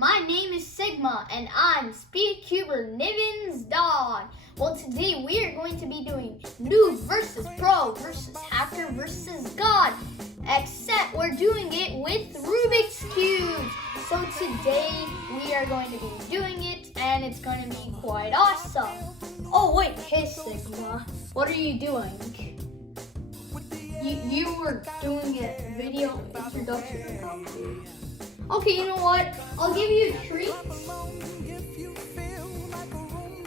My name is Sigma and I'm Speedcuber Niven's dog. Well, today we are going to be doing Noob versus Pro versus Hacker versus God. Except we're doing it with Rubik's Cubes. So today we are going to be doing it and it's going to be quite awesome. Oh wait, hey Sigma, what are you doing? You were doing a video introduction. Okay, you know what? I'll give you a treat.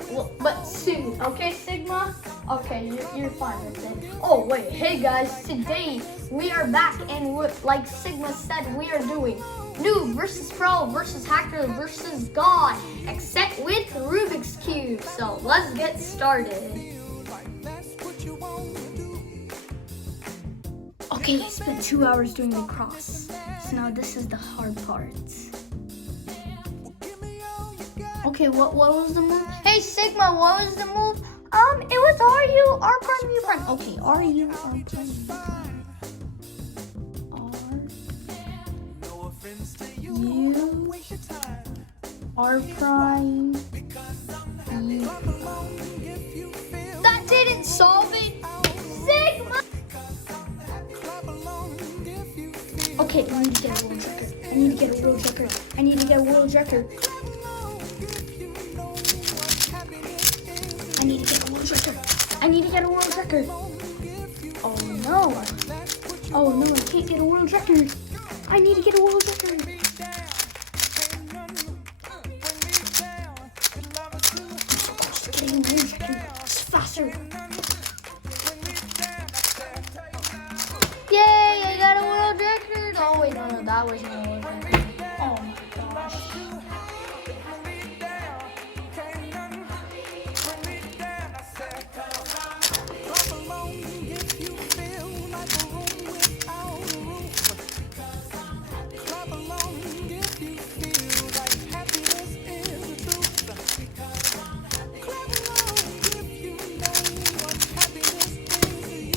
Well, but soon, okay, Sigma? Okay, you're fine with it. Oh, wait, hey guys, today we are back and like Sigma said, we are doing Noob versus Pro versus Hacker versus God, except with Rubik's Cube. So let's get started. Okay, I spent 2 hours doing the cross. So now this is the hard part. Okay, what was the move? Hey Sigma, what was the move? It was R prime U prime. Okay, R U R prime U prime. R prime U. That didn't solve it. Sigma. Okay, I need to get a world record. I need to get a world record. I need to get a world record. I need to get a world record. I need to get a world record. Oh no. Oh no, I can't get a world record. I need to get a world record. Just getting a world record. It's faster. Yay, I got a world record. Oh wait, no, that was no world record. Oh my gosh.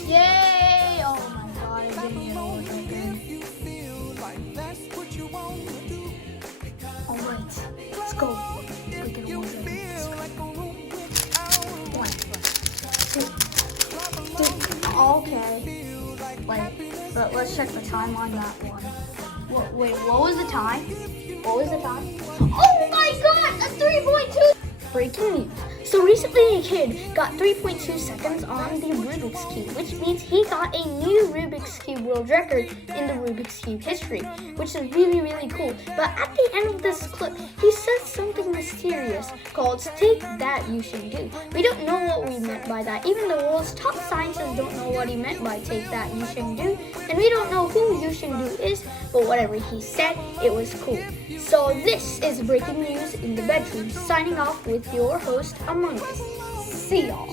Yay! Oh my god, I didn't get a world record. Alright, let's go. Let's go get a world record. 1, 2, 3. Okay. Wait, but let's check the time on that one. Wait, what was the time? What was the time? Oh my god, a 3.2! Breaking news. So recently a kid got 3.2 seconds on the Rubik's Cube, which means he got a new Rubik's Cube world record in the Rubik's Cube history, which is really, really cool. But at the end of this clip, he says something mysterious called "Take That You Should Do." We don't know what we meant by that. Even the world's top scientists don't know what he meant by "Take That You Should Do," and we don't know who You Should Do is, but whatever he said, it was cool. So this is breaking news in the bedroom, signing off with your host, Among Us. See y'all.